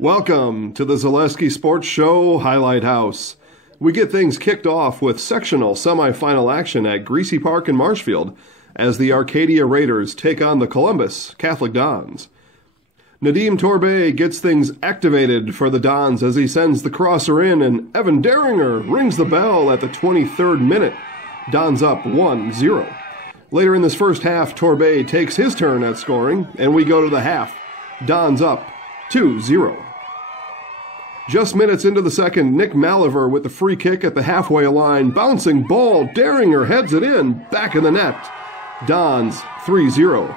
Welcome to the Zaleski Sports Show Highlight House. We get things kicked off with sectional semifinal action at Greasy Park in Marshfield as the Arcadia Raiders take on the Columbus Catholic Dons. Nadim Torbay gets things activated for the Dons as he sends the crosser in, and Evan Deringer rings the bell at the 23rd minute. Dons up 1-0. Later in this first half, Torbay takes his turn at scoring, and we go to the half. Dons up 2-0. Just minutes into the second, Nick Maliver with the free kick at the halfway line. Bouncing ball, Deringer heads it in, back in the net. Dons 3-0.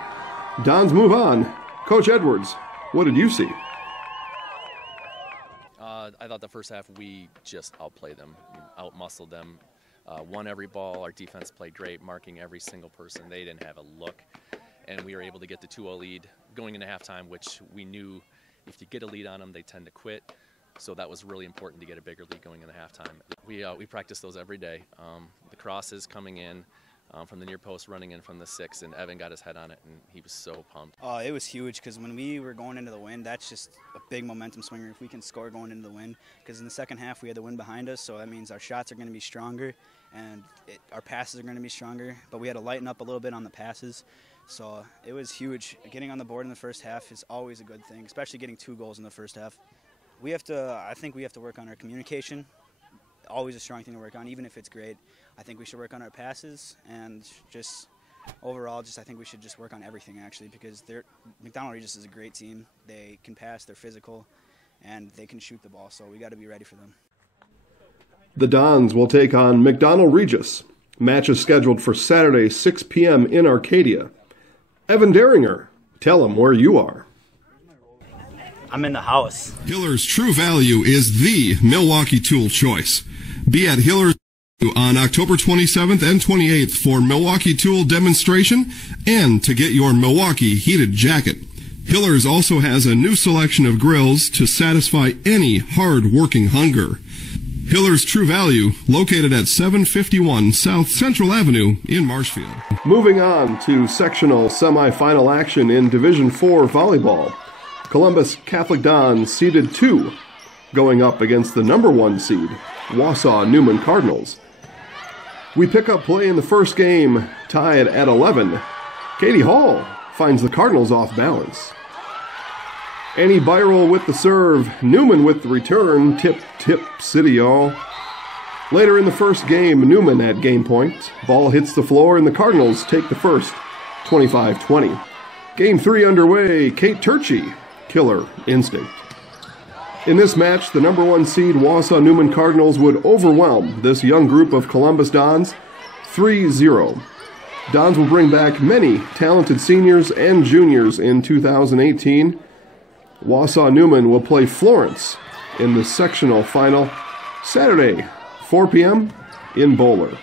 Dons move on. Coach Edwards, what did you see? I thought the first half we just outplayed them, outmuscled them, won every ball. Our defense played great, marking every single person. They didn't have a look, and we were able to get the 2-0 lead going into halftime, which we knew if you get a lead on them, they tend to quit. So that was really important to get a bigger lead going into halftime. We practice those every day. The crosses coming in from the near post, running in from the 6, and Evan got his head on it, and he was so pumped. It was huge because when we were going into the wind, that's just a big momentum swinger if we can score going into the wind. Because in the second half, we had the wind behind us, so that means our shots are going to be stronger and our passes are going to be stronger. But we had to lighten up a little bit on the passes. So it was huge. Getting on the board in the first half is always a good thing, especially getting 2 goals in the first half. I think we have to work on our communication. Always a strong thing to work on, even if it's great. I think we should work on our passes, and just overall, I think we should just work on everything actually, because McDonald Regis is a great team. They can pass, they're physical, and they can shoot the ball. So we got to be ready for them. The Dons will take on McDonald Regis. Match is scheduled for Saturday, 6 p.m. in Arcadia. Evan Deringer, tell them where you are. I'm in the house. Hiller's True Value is the Milwaukee tool choice. Be at Hiller's on October 27th and 28th for Milwaukee tool demonstration and to get your Milwaukee heated jacket. Hiller's also has a new selection of grills to satisfy any hard-working hunger. Hiller's True Value, located at 751 South Central Avenue in Marshfield. Moving on to sectional semifinal action in Division IV volleyball. Columbus Catholic Dons seeded 2, going up against the number 1 seed, Wausau Newman Cardinals. We pick up play in the first game, tied at 11. Katie Hall finds the Cardinals off balance. Annie Byrel with the serve, Newman with the return, tip, City all. Later in the first game, Newman at game point. Ball hits the floor and the Cardinals take the first, 25-20. Game 3 underway, Kate Turchi, killer instinct. In this match, the number 1 seed Wausau Newman Cardinals would overwhelm this young group of Columbus Dons 3-0. Dons will bring back many talented seniors and juniors in 2018. Wausau Newman will play Florence in the sectional final Saturday, 4 p.m. in Bowler.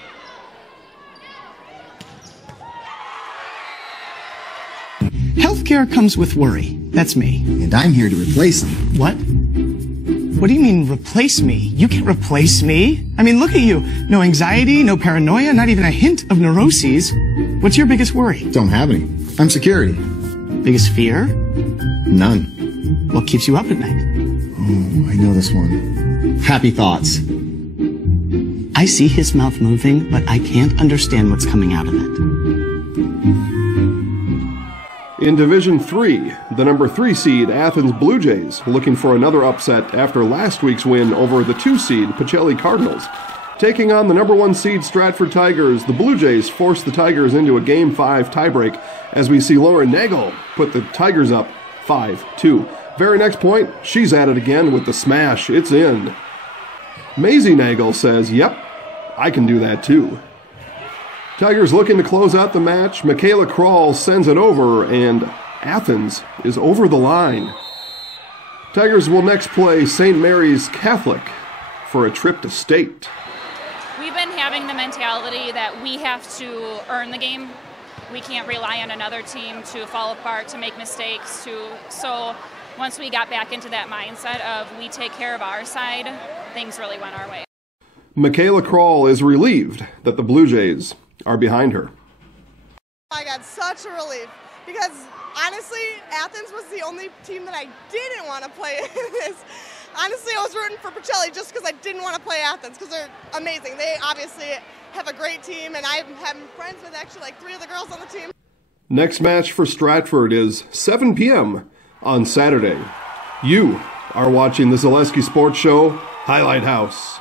Healthcare comes with worry. That's me. And I'm here to replace them. What? What do you mean, replace me? You can't replace me. I mean, look at you. No anxiety, no paranoia, not even a hint of neuroses. What's your biggest worry? Don't have any. I'm security. Biggest fear? None. What keeps you up at night? Oh, I know this one. Happy thoughts. I see his mouth moving, but I can't understand what's coming out of it. In Division III, the number 3 seed Athens Blue Jays looking for another upset after last week's win over the 2 seed Pacelli Cardinals. Taking on the number 1 seed Stratford Tigers, the Blue Jays force the Tigers into a Game 5 tiebreak as we see Lauren Nagel put the Tigers up 5-2. Very next point, she's at it again with the smash. It's in. Maisie Nagel says, yep, I can do that too. Tigers looking to close out the match. Michaela Krall sends it over, and Athens is over the line. Tigers will next play St. Mary's Catholic for a trip to state. We've been having the mentality that we have to earn the game. We can't rely on another team to fall apart, to make mistakes. So once we got back into that mindset of we take care of our side, things really went our way. Michaela Krall is relieved that the Blue Jays are behind her. I got such a relief because Honestly, Athens was the only team that I didn't want to play in. Honestly, I was rooting for Pacelli just because I didn't want to play Athens because they're amazing. They obviously have a great team, and I'm friends with actually like 3 of the girls on the team. Next match for Stratford is 7 p.m. on Saturday. You are watching the Zaleski Sports Show Highlight House.